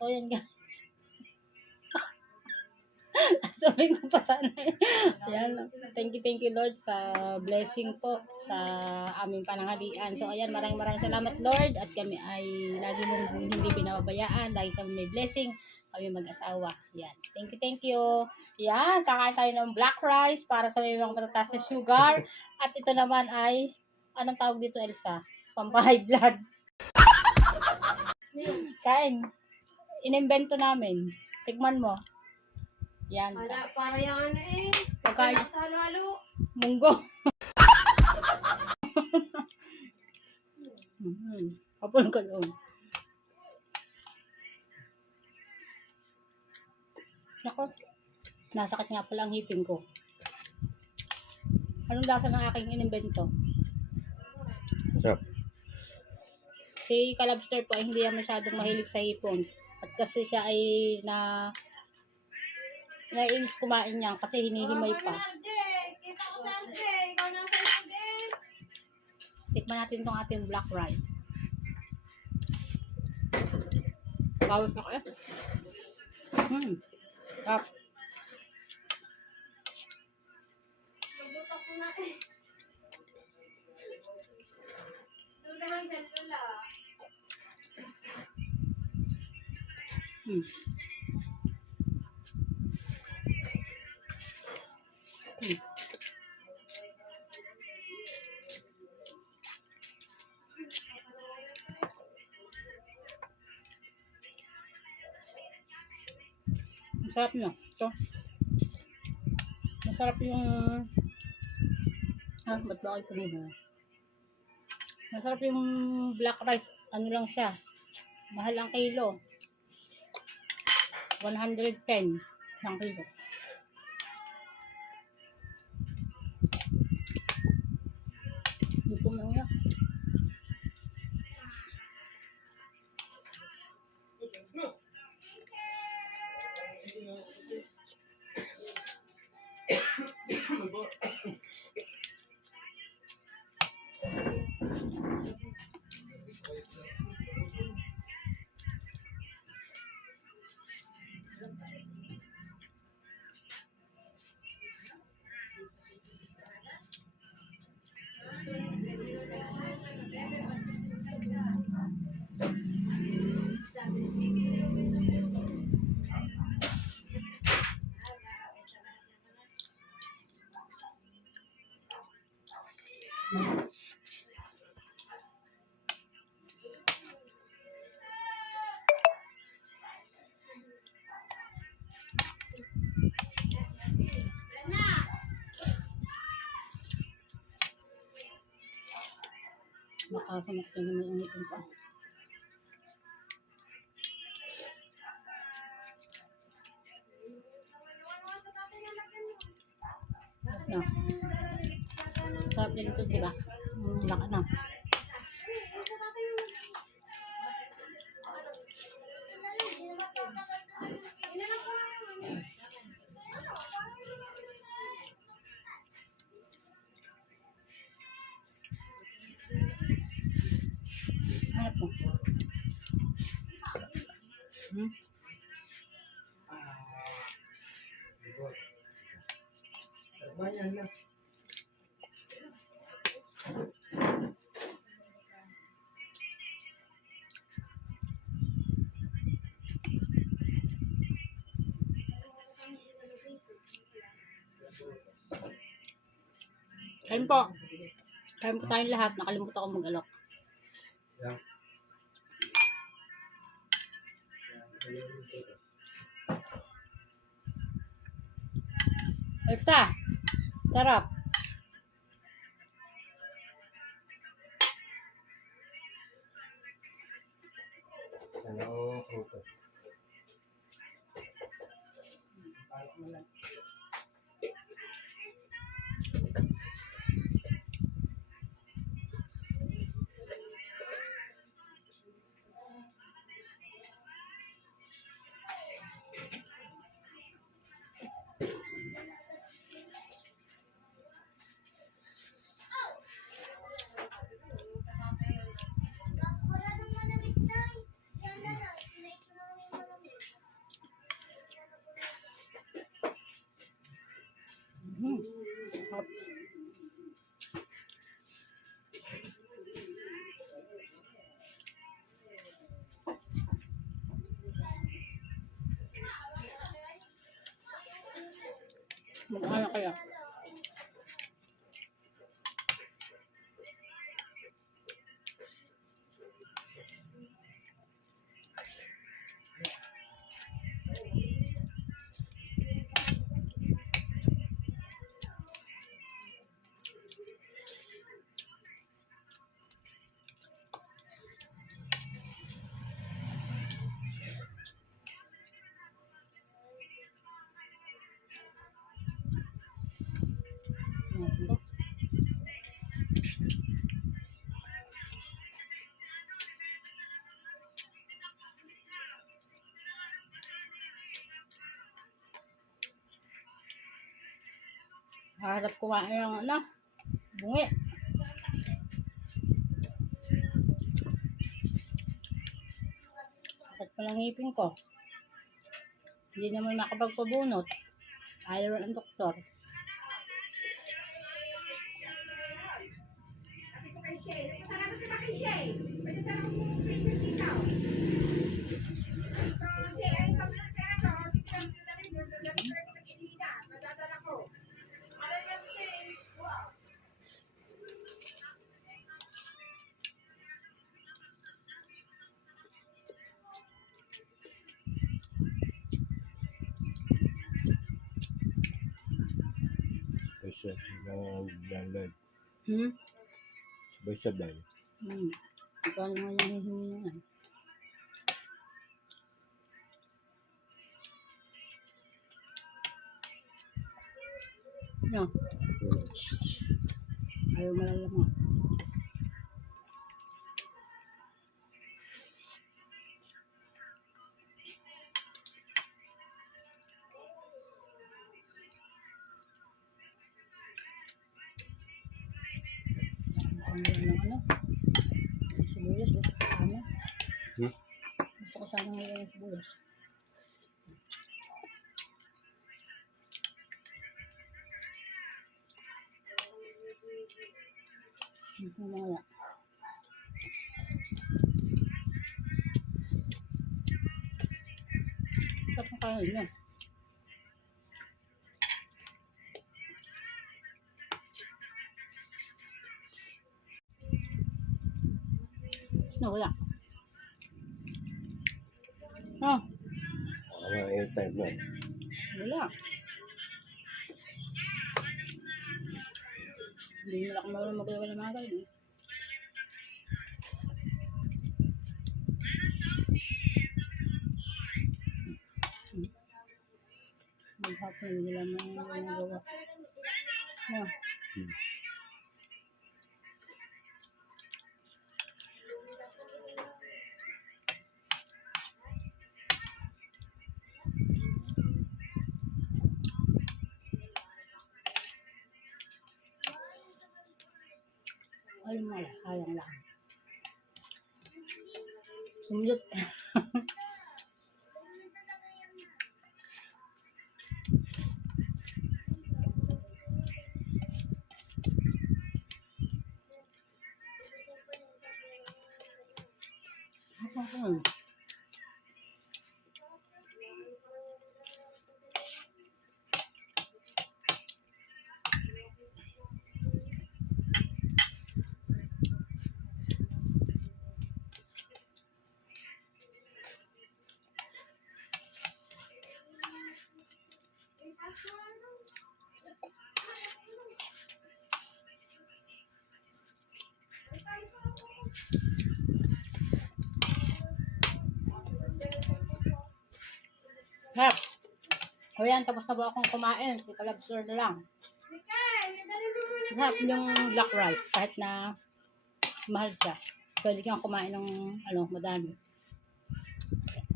So, yan guys. Sabi ko pa sana. Ayan. Thank you Lord sa blessing po sa aming pananghalian. So ayan, maraming salamat Lord at kami ay lagi mong hindi pinababayaan. Lagi kami may blessing. Kami mag-asawa. Yan. Thank you. Yan, kakain tayo ng black rice para sa may mga matataas na sugar. At ito naman ay, anong tawag dito Elsa? Pampahigh blood. Kain. Inimbento namin. Tikman mo. Yan. Para yung ano eh. Pagkain. Sa halo-halo. Munggo. Kapon ko doon. Nako. Nasakit nga pala ang hipin ko. Anong lasa ng aking inimbento? Masarap. Si Kalabster po ay hindi yan masyadong mahilig sa hipon. At kasi siya ay naiinis kumain niya kasi hinihimay pa. Kita ko sa RJ. Ikaw na sa RJ. Tikman natin tong ating black rice. Bawas ako eh. Sarap. Nabutak ko na eh. Doon naman dyan pala. Masarap na. Ito. Masarap yung ba't ba kayo tumuha? Masarap yung black rice. Ano lang siya. Mahal ang kilo. 110 ang kilo. Ito mo nga. Baka sumakit naman yung ngipin ko. No. Sarap din ito, diba? Baka na. Hanap mo. Banyan na. Kain po. Kain po tayong lahat. Nakalimutan akong mag-alok. Yeah. Elsa, sarap. Ano fruto? Mag-ano kaya? Ano? Harap kumain ng ano? Bungi. Kapag palang ngipin ko. Hindi naman makapagpabunot. Ayaw ng doktor. Kasi naglalad. Hmm? Sabay-sabay. Ikaw naman yung hihingi na. No, ayaw malalaman. Ano? Sibuyas, gusto ko sana. Hmm? Gusto ko sana ngayon ng sibuyas. Hindi mo wala. Sarap ng kain niya. No, wala. Oh, Mga airtime na. wala. Hindi nila ako marunong magawa ng mga ganyan. Maghapon nila mga gawa. No. Ay, wala. Hayang lang. Sumulot. Harap. O yan, tapos na po akong kumain. Si Kalabsor na lang. Harap yung black rice. Kahit na mahal siya. Pwede kang kumain ng madami.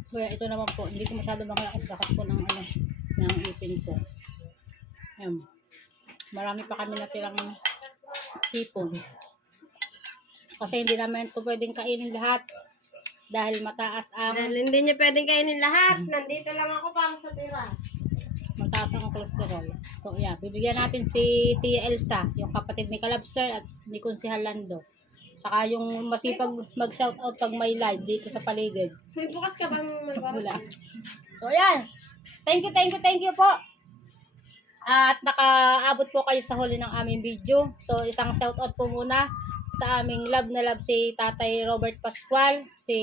Kaya ito naman po, hindi ko masyado makalakas sakit po ng ng ipin ko. Ayan. Marami pa kami natirang hipon. Kasi hindi naman ito pwedeng kainin lahat. Dahil mataas ang Hindi niya pwedeng kainin lahat. Nandito lang ako para sa tira. mataas ang cholesterol. So, yeah. Bibigyan natin si Tia Elsa, yung kapatid ni Kalabster at ni Konsehal Lando. Saka yung masipag mag-shoutout pag may live dito sa paligid. May bukas ka bang Wala. So, ayan. Thank you po. At nakaabot po kayo sa huli ng aming video. So, isang shoutout po muna sa aming love na love si Tatay Robert Pascual, si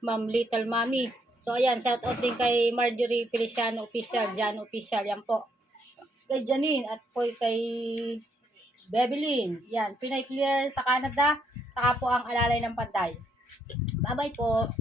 Ma'am Little Mommy. So, ayan, shoutout din kay Marjorie Feliciano Official, Jan Official, yan po. Kay Janine at po kay Bebelyn. Yan, Pinay Clear sa Canada, saka po ang Alalay ng Panday. Bye-bye po.